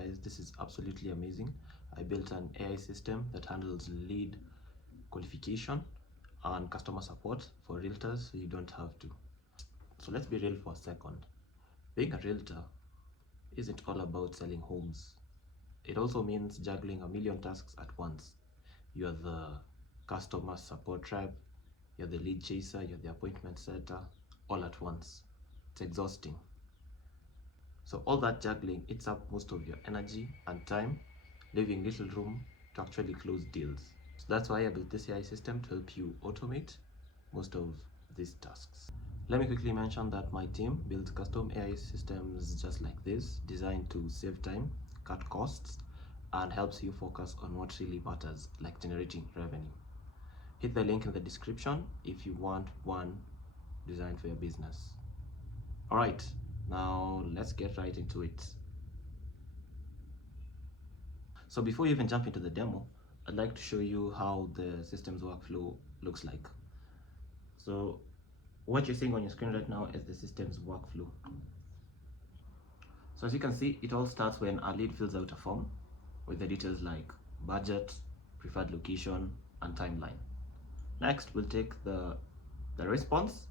guys, this is absolutely amazing. I built an AI system that handles lead qualification and customer support for realtors, so you don't have to. So let's be real for a second. Being a realtor isn't all about selling homes. It also means juggling a million tasks at once. You're the customer support rep, you're the lead chaser, you're the appointment setter, all at once. It's exhausting. So all that juggling eats up most of your energy and time, leaving little room to actually close deals. So that's why I built this AI system to help you automate most of these tasks. Let me quickly mention that my team builds custom AI systems just like this, designed to save time, cut costs, and helps you focus on what really matters, like generating revenue. Hit the link in the description if you want one designed for your business. All right, now let's get right into it. So before you even jump into the demo, I'd like to show you how the system's workflow looks like. So what you're seeing on your screen right now is the system's workflow. So as you can see, it all starts when a lead fills out a form with the details like budget, preferred location, and timeline. Next, we'll take the response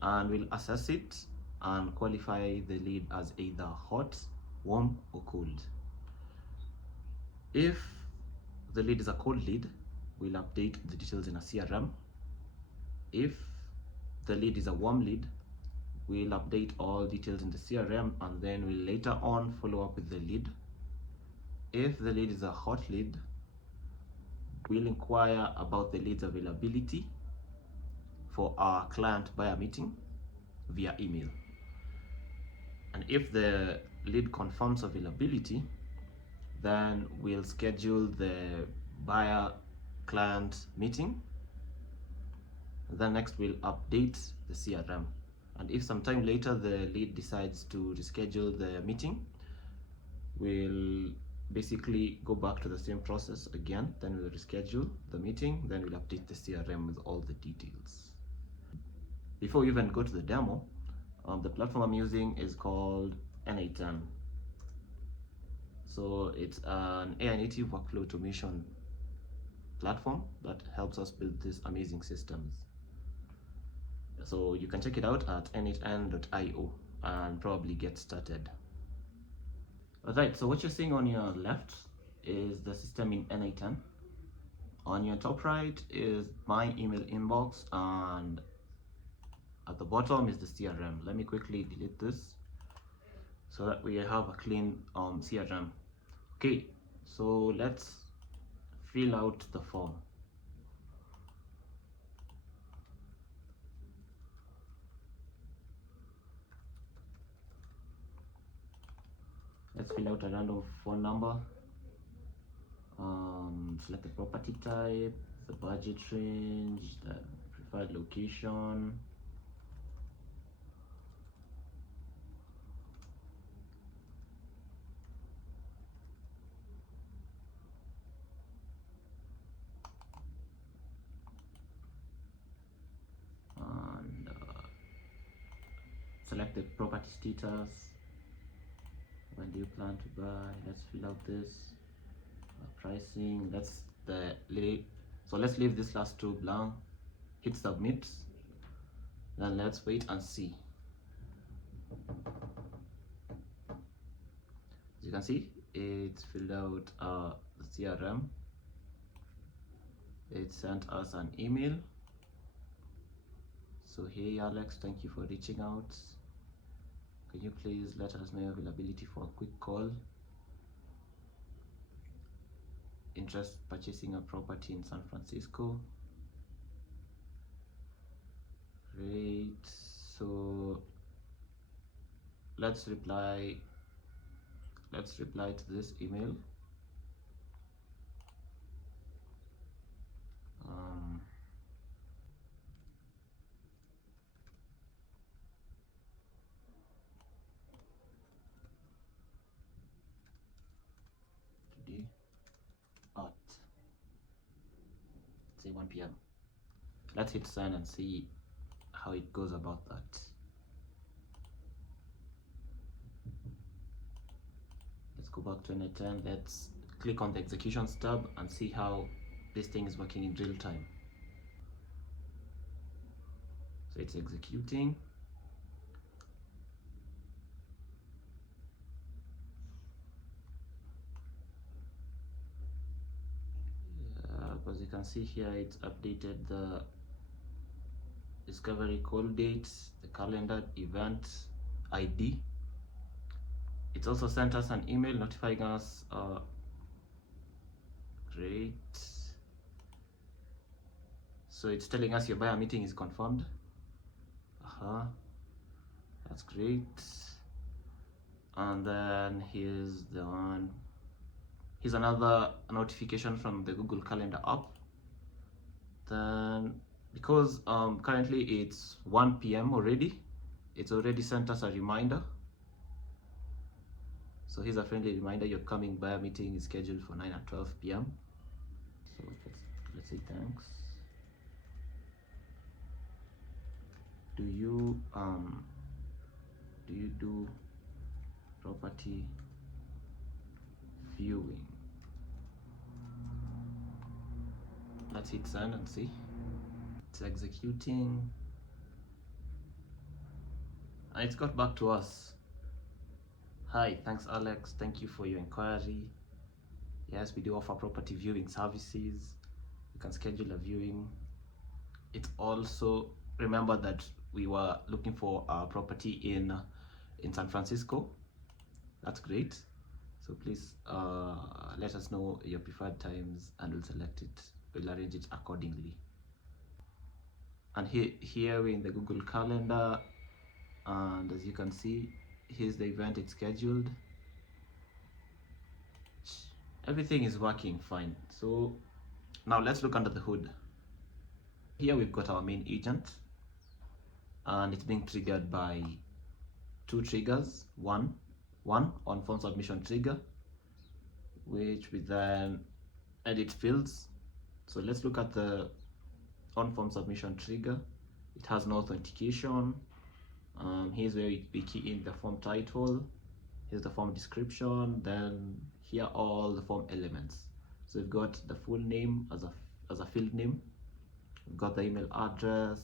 and we'll assess it and qualify the lead as either hot, warm, or cold. If the lead is a cold lead, we'll update the details in a CRM. If the lead is a warm lead, we'll update all details in the CRM and then we'll later on follow up with the lead. If the lead is a hot lead, we'll inquire about the lead's availability for our client buyer meeting via email. And if the lead confirms availability, then we'll schedule the buyer client meeting. And then next we'll update the CRM. And if sometime later the lead decides to reschedule the meeting, we'll basically go back to the same process again. Then we'll reschedule the meeting, then we'll update the CRM with all the details. Before we even go to the demo, the platform I'm using is called n8n. So it's an AI native workflow automation platform that helps us build these amazing systems. So you can check it out at n8n.io and probably get started. Alright, so what you're seeing on your left is the system in n8n. On your top right is my email inbox, and at the bottom is the CRM. Let me quickly delete this so that we have a clean CRM. Okay, so let's fill out the form. Let's fill out a random phone number. Select the property type, the budget range, the preferred location. And select the property status. When do you plan to buy? Let's fill out this pricing. So let's leave this last two blank. Hit submit. Then let's wait and see. As you can see, it's filled out the CRM. It sent us an email. So hey Alex, thank you for reaching out. Can you please let us know your availability for a quick call? Interest purchasing a property in San Francisco. Great. So let's reply to this email. Today at say 1 p.m. Let's hit send and see how it goes about that. Let's go back to n8n. Let's click on the executions tab and see how this thing is working in real time. So it's executing. As you can see here, it's updated the discovery call dates, the calendar, event ID. It's also sent us an email notifying us. Great. So it's telling us your buyer meeting is confirmed. That's great. And then here's the one. Here's another notification from the Google Calendar app. Then, because currently it's 1 p.m. already, it's already sent us a reminder. So here's a friendly reminder: your coming buyer meeting is scheduled for 9 and 12 p.m. So let's say thanks. Do you do property viewing? Let's hit send and see. It's executing. And it's got back to us. Hi, thanks Alex. Thank you for your inquiry. Yes, we do offer property viewing services. You can schedule a viewing. It's also, remember that we were looking for a property in San Francisco. That's great. So please let us know your preferred times and we'll select it. We'll arrange it accordingly. And here we're in the Google Calendar, and as you can see, here's the event it's scheduled. Everything is working fine. So now let's look under the hood. Here we've got our main agent, and it's being triggered by two triggers. One on form submission trigger, which we then edit fields. So let's look at the on form submission trigger. It has no authentication. Here's where we key in the form title. Here's the form description. Then here are all the form elements. So we've got the full name as a field name. We've got the email address.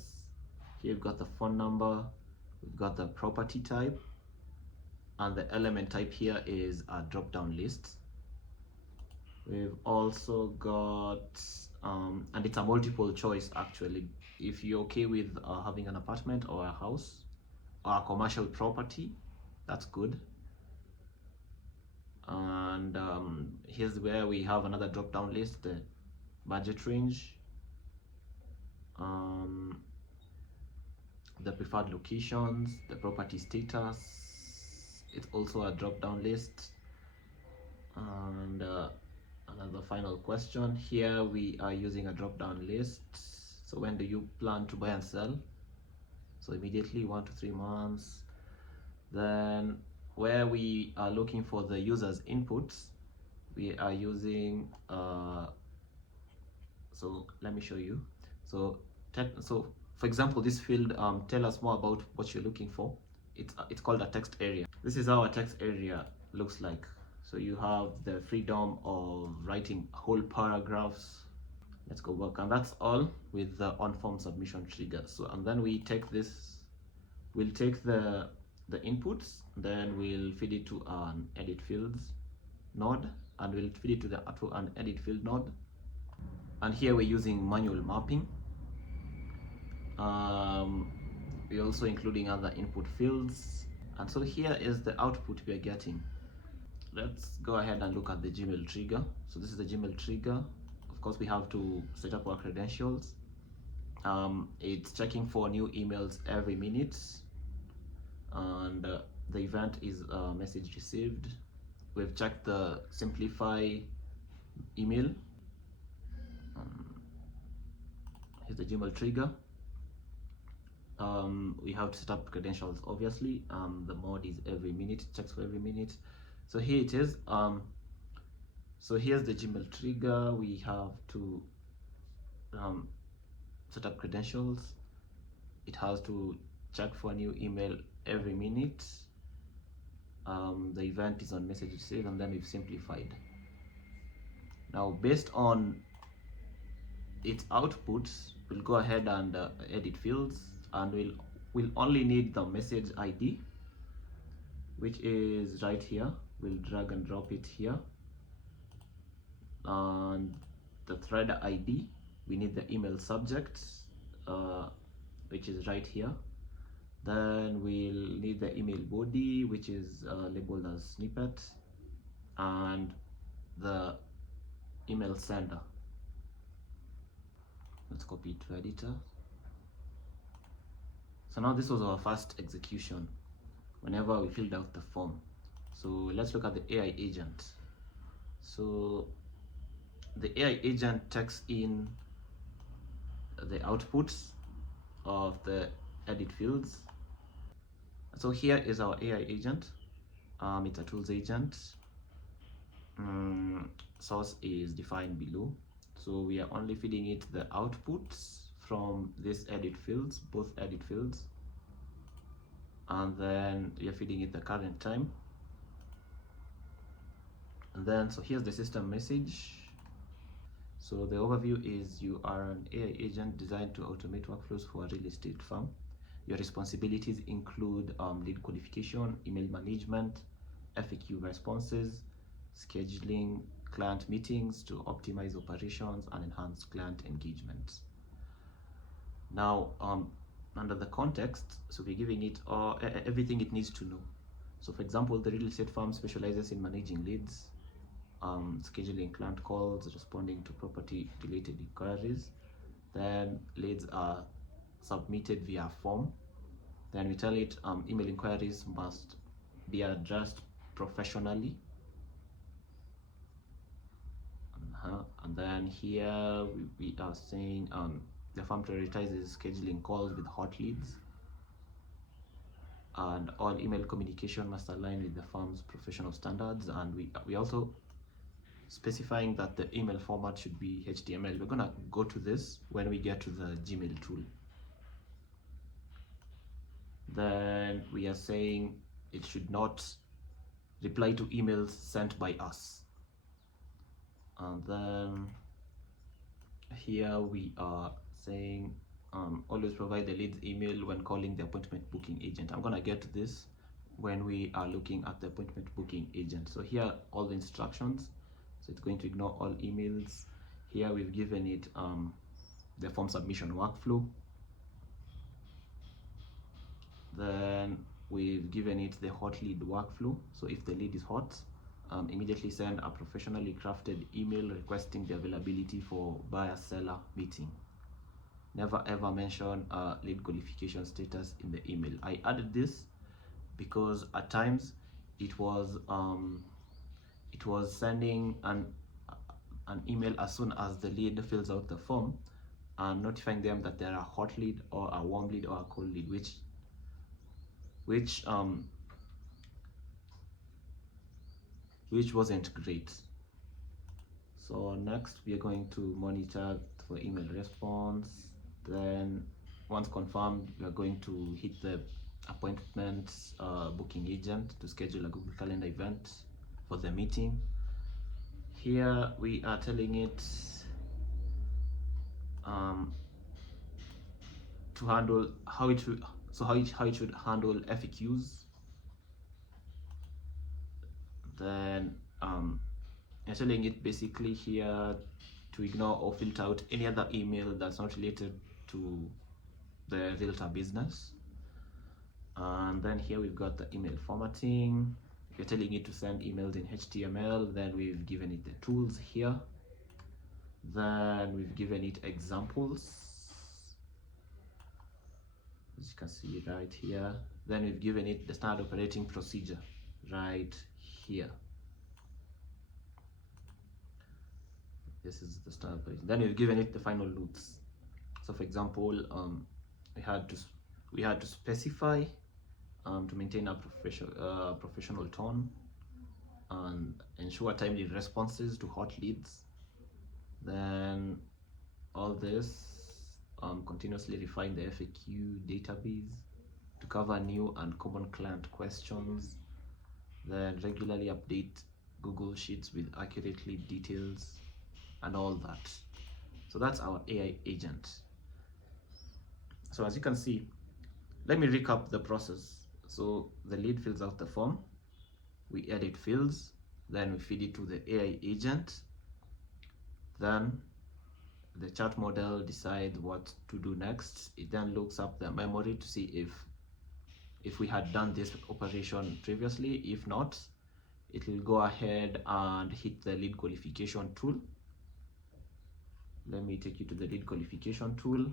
Here we've got the phone number. We've got the property type, and the element type here is a drop-down list. We've also got and it's a multiple choice actually. If you're okay with having an apartment or a house or a commercial property, that's good. And here's where we have another drop-down list: the budget range, the preferred locations, the property status. It's also a drop-down list. And another final question here, we are using a drop-down list. So when do you plan to buy and sell? So immediately, 1 to 3 months. Then where we are looking for the user's inputs, we are using so let me show you. So for example, this field, tell us more about what you're looking for. It's called a text area. This is how a text area looks like. So you have the freedom of writing whole paragraphs. Let's go back, and that's all with the on form submission trigger. So, and then we take this, we'll take the inputs, then we'll feed it to an edit fields node, and we'll feed it to an edit field node. And here we're using manual mapping. We're also including other input fields, and so here is the output we are getting. Let's go ahead and look at the Gmail trigger. So this is the Gmail trigger. Of course, we have to set up our credentials. It's checking for new emails every minute, and the event is message received. We've checked the simplify email. Here's the Gmail trigger. We have to set up credentials, obviously. The mode is every minute, checks for every minute. So here it is. So here's the Gmail trigger. We have to set up credentials. It has to check for a new email every minute. the event is on message received, and then we've simplified. Now based on its outputs, we'll go ahead and edit fields, and we'll only need the message ID, which is right here. We'll drag and drop it here. And the thread ID, we need the email subject, which is right here. Then we'll need the email body, which is labeled as snippet, and the email sender. Let's copy it to editor. So now this was our first execution whenever we filled out the form. So let's look at the AI agent. So the AI agent takes in the outputs of the edit fields. So here is our AI agent. It's a tools agent. Source is defined below. So we are only feeding it the outputs from this edit fields, both edit fields. And then we are feeding it the current time. And then, so here's the system message. So the overview is you are an AI agent designed to automate workflows for a real estate firm. Your responsibilities include lead qualification, email management, FAQ responses, scheduling client meetings to optimize operations and enhance client engagement. Now, under the context, so we're giving it everything it needs to know. So for example, the real estate firm specializes in managing leads, scheduling client calls, responding to property related inquiries. Then leads are submitted via form. Then we tell it email inquiries must be addressed professionally. And then here we are saying the firm prioritizes scheduling calls with hot leads, and all email communication must align with the firm's professional standards. And we also specifying that the email format should be HTML. We're gonna go to this when we get to the Gmail tool. Then we are saying it should not reply to emails sent by us. And then here we are saying always provide the lead's email when calling the appointment booking agent. I'm gonna get to this when we are looking at the appointment booking agent. So here all the instructions. So it's going to ignore all emails. Here we've given it the form submission workflow. Then we've given it the hot lead workflow. So if the lead is hot, immediately send a professionally crafted email requesting the availability for buyer-seller meeting. Never ever mention lead qualification status in the email. I added this because at times it was sending an email as soon as the lead fills out the form and notifying them that they're a hot lead or a warm lead or a cold lead, which wasn't great. So next we are going to monitor for email response. Then once confirmed, we are going to hit the appointment booking agent to schedule a Google Calendar event for the meeting. Here we are telling it to handle how it should handle FAQs. Then you're telling it basically here to ignore or filter out any other email that's not related to the realtor business. And then here we've got the email formatting. You're telling it to send emails in HTML. Then we've given it the tools here. Then we've given it examples, as you can see right here. Then we've given it the standard operating procedure right here. This is the standard operating. Then we've given it the final notes. So for example, we had to specify to maintain a professional tone and ensure timely responses to hot leads. Then all this continuously refine the FAQ database to cover new and common client questions. then regularly update Google Sheets with accurately details and all that. So that's our AI agent. So as you can see, let me recap the process. So the lead fills out the form, we edit fields, then we feed it to the AI agent, then the chat model decides what to do next. It then looks up the memory to see if we had done this operation previously. If not, it will go ahead and hit the lead qualification tool. Let me take you to the lead qualification tool.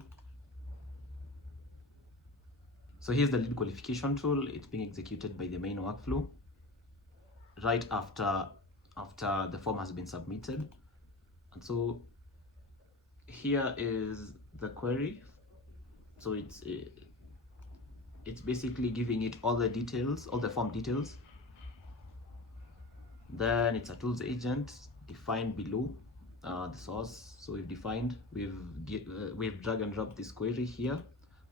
So here's the lead qualification tool. It's being executed by the main workflow right after the form has been submitted. And so here is the query. So it's basically giving it all the details, all the form details. Then it's a tools agent defined below the source. So we've drag and drop this query here.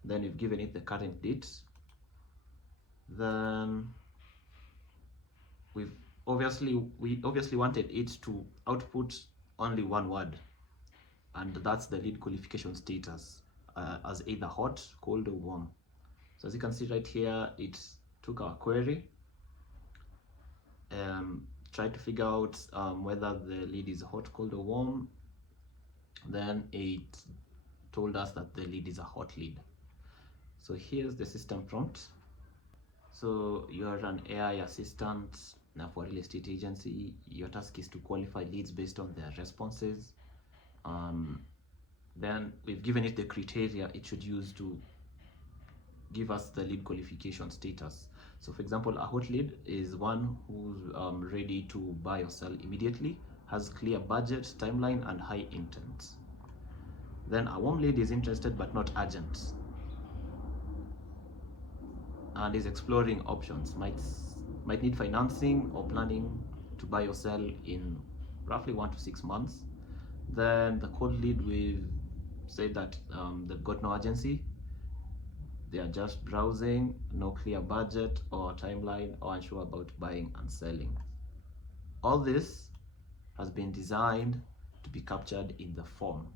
Then we've given it the current date. Then we obviously wanted it to output only one word, and that's the lead qualification status, as either hot, cold, or warm. So as you can see right here, it took our query, tried to figure out whether the lead is hot, cold, or warm. Then it told us that the lead is a hot lead. So here's the system prompt. So you're an AI assistant now for a real estate agency. Your task is to qualify leads based on their responses. Then we've given it the criteria it should use to give us the lead qualification status. So for example, a hot lead is one who's ready to buy or sell immediately, has clear budget, timeline, and high intent. Then a warm lead is interested but not urgent, and is exploring options, might need financing or planning to buy or sell in roughly 1 to 6 months. Then the cold lead, we've said that they've got no urgency, they are just browsing, no clear budget or timeline, or unsure about buying and selling. All this has been designed to be captured in the form.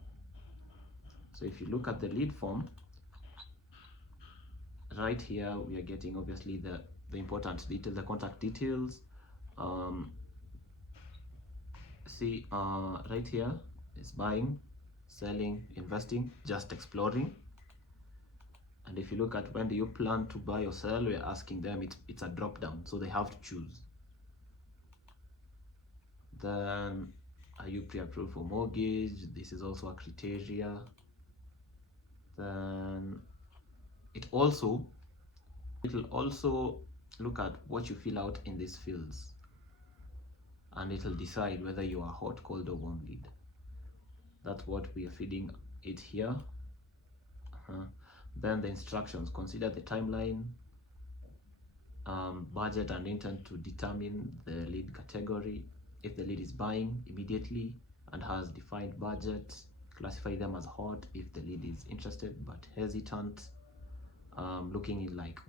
So if you look at the lead form, right here we are getting obviously the important details, the contact details. Right here is buying, selling, investing, just exploring. And if you look at when do you plan to buy or sell, we're asking them, it's a drop down, so they have to choose. Then are you pre-approved for mortgage? This is also a criteria. Then it'll also look at what you fill out in these fields, and it'll decide whether you are hot, cold, or warm lead. That's what we are feeding it here. Then the instructions: consider the timeline, budget, and intent to determine the lead category. If the lead is buying immediately and has defined budget, classify them as hot. If the lead is interested but hesitant, looking in like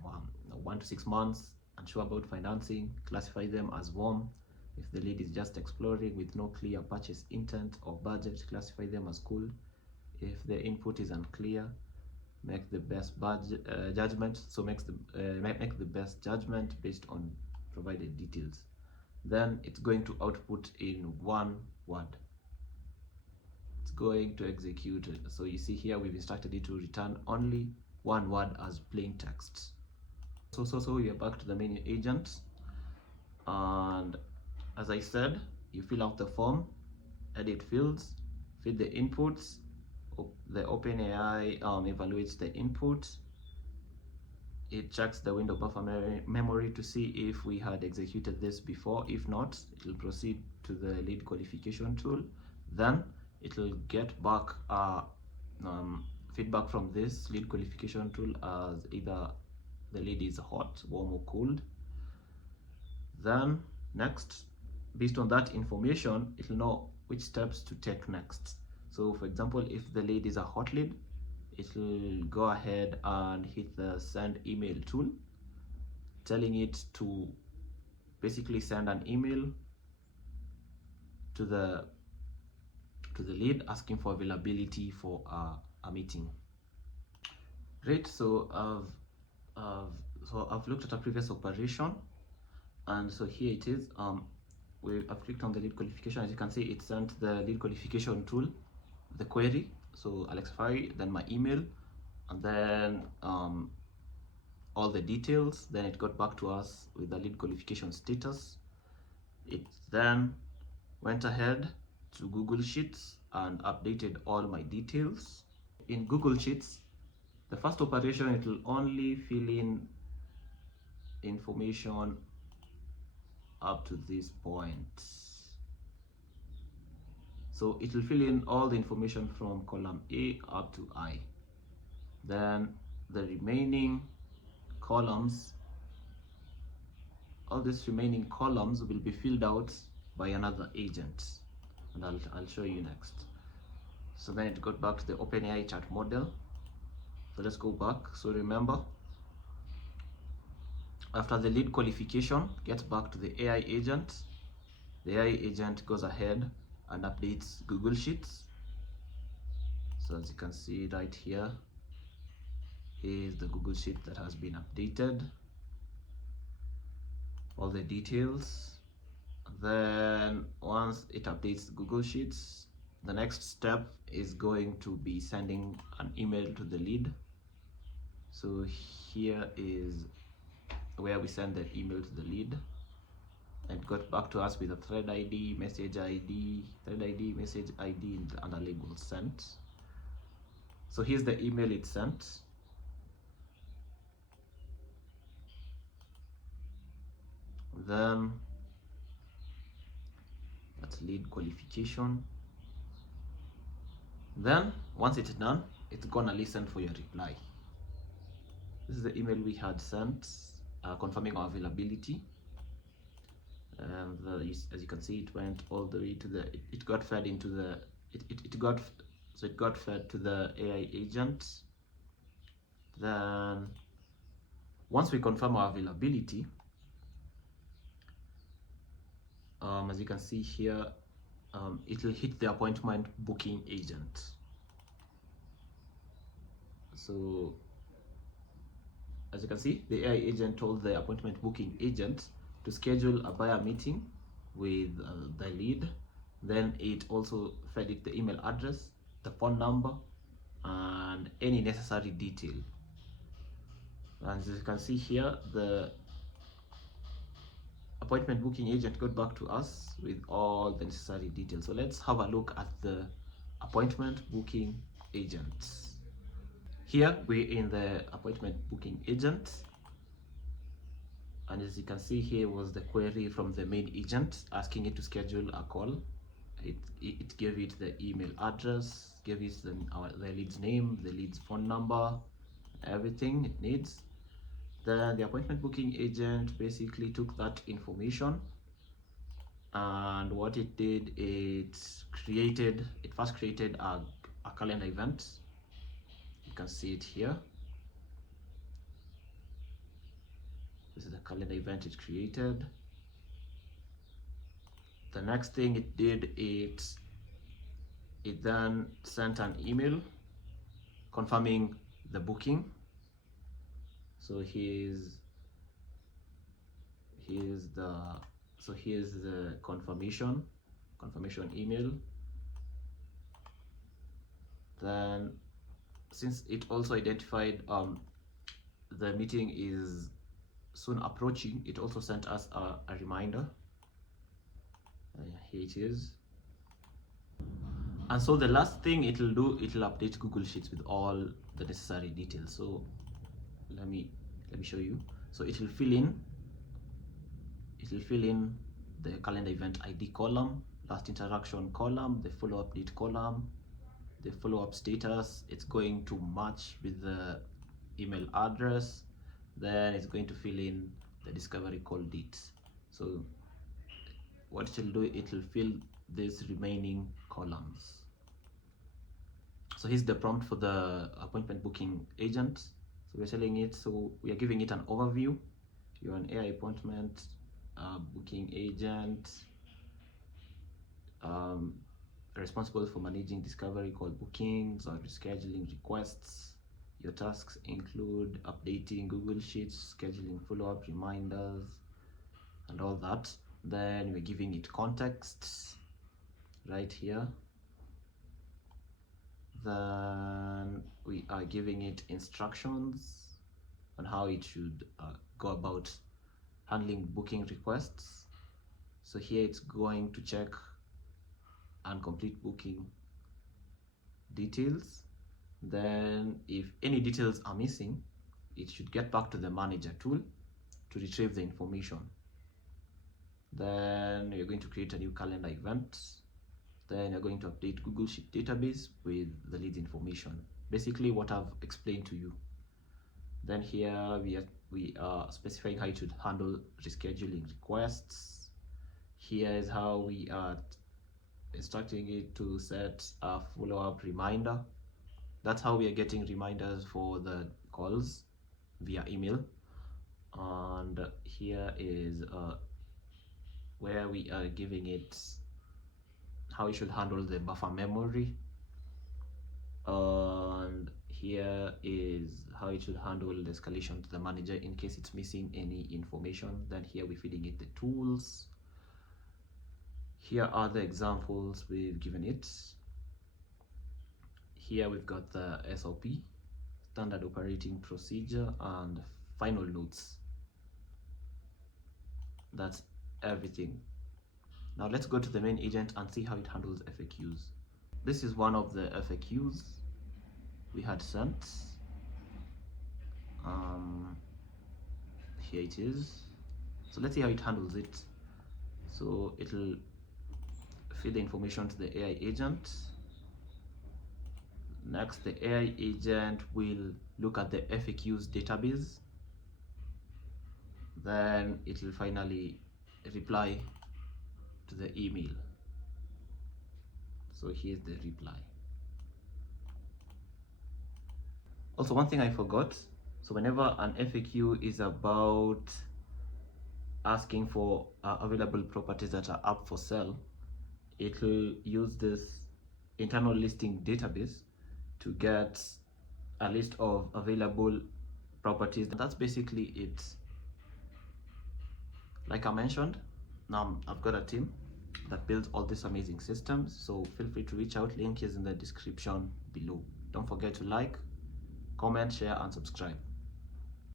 1 to 6 months, unsure about financing, classify them as warm. If the lead is just exploring with no clear purchase intent or budget, classify them as cool. If the input is unclear, make the best judgment. So make the best judgment based on provided details. Then it's going to output in one word. It's going to execute it. So you see here we've instructed it to return only one word as plain text. So we are back to the main agent, and as I said, you fill out the form, edit fields, feed the inputs. The OpenAI evaluates the input. It checks the window buffer memory to see if we had executed this before. If not, it will proceed to the lead qualification tool. Then it will get back feedback from this lead qualification tool as either the lead is hot, warm, or cold. Then next, based on that information, it will know which steps to take next. So for example, if the lead is a hot lead, it will go ahead and hit the send email tool, telling it to basically send an email to the lead asking for availability for a meeting. Great. So I've looked at a previous operation, and so here it is. I've clicked on the lead qualification. As you can see, it sent the lead qualification tool the query. So I'll explore, then my email, and then all the details. Then it got back to us with the lead qualification status. It then went ahead to Google Sheets and updated all my details. In Google Sheets, the first operation, it will only fill in information up to this point. So it will fill in all the information from column A up to I. Then the remaining columns, all these remaining columns will be filled out by another agent, and I'll show you next. So then it got back to the OpenAI chat model. So let's go back. So remember, after the lead qualification gets back to the AI agent, the AI agent goes ahead and updates Google Sheets. So as you can see right here, is the Google Sheet that has been updated, all the details. Then once it updates Google Sheets, the next step is going to be sending an email to the lead. So here is where we send the email to the lead. It got back to us with a thread ID, message ID, message ID, and a label sent. So here's the email it sent. Then that's lead qualification. Then once it's done, it's gonna listen for your reply. This is the email we had sent, confirming our availability. And as you can see, it went all the way to the, it got fed into the, it got fed to the AI agent. Then once we confirm our availability, as you can see here, it will hit the appointment booking agent. So as you can see, the AI agent told the appointment booking agent to schedule a buyer meeting with the lead. Then it also fed it the email address, the phone number, and any necessary detail. And as you can see here, the appointment booking agent got back to us with all the necessary details. So let's have a look at the appointment booking agent. Here we're in the appointment booking agent, and as you can see, here was the query from the main agent asking it to schedule a call. It gave it the email address, gave it the lead's name, the lead's phone number, everything it needs. Then the appointment booking agent basically took that information, and what it did, it first created a calendar event. You can see it here. This is the calendar event it created. The next thing it did, it then sent an email confirming the booking. So here's the confirmation email. Then since it also identified the meeting is soon approaching, it also sent us a reminder. Here it is. And so the last thing it'll do, it'll update Google Sheets with all the necessary details. So let me show you. So it'll fill in the calendar event ID column, last interaction column, the follow-up date column, the follow-up status. It's going to match with the email address. Then it's going to fill in the discovery call date. So what it will do, it will fill these remaining columns. So here's the prompt for the appointment booking agent. So we're telling it, so we are giving it an overview. You're an AI appointment booking agent, responsible for managing discovery call bookings or rescheduling requests. Your tasks include updating Google Sheets, scheduling follow-up reminders, and all that. Then we're giving it context right here. Then we are giving it instructions on how it should go about handling booking requests. So here it's going to check and complete booking details. Then if any details are missing, it should get back to the manager tool to retrieve the information. Then you're going to create a new calendar event. Then you're going to update Google Sheet database with the lead information. Basically what I've explained to you. Then here we are specifying how it should handle rescheduling requests. Here is how we are instructing it to set a follow-up reminder. That's how we are getting reminders for the calls via email. And here is where we are giving it how it should handle the buffer memory. And here is how it should handle the escalation to the manager in case it's missing any information. Then here we're feeding it the tools. Here are the examples we've given it. Here we've got the SOP, standard operating procedure, and final notes. That's everything. Now let's go to the main agent and see how it handles FAQs. This is one of the FAQs we had sent. Here it is. So let's see how it handles it. So it'll feed the information to the AI agent. Next, the AI agent will look at the FAQs database. Then it will finally reply to the email. So here's the reply. Also, one thing I forgot. So whenever an FAQ is about asking for available properties that are up for sale, it will use this internal listing database to get a list of available properties. That's basically it. Like I mentioned, now I've got a team that builds all these amazing systems, so feel free to reach out. Link is in the description below. Don't forget to like, comment, share, and subscribe.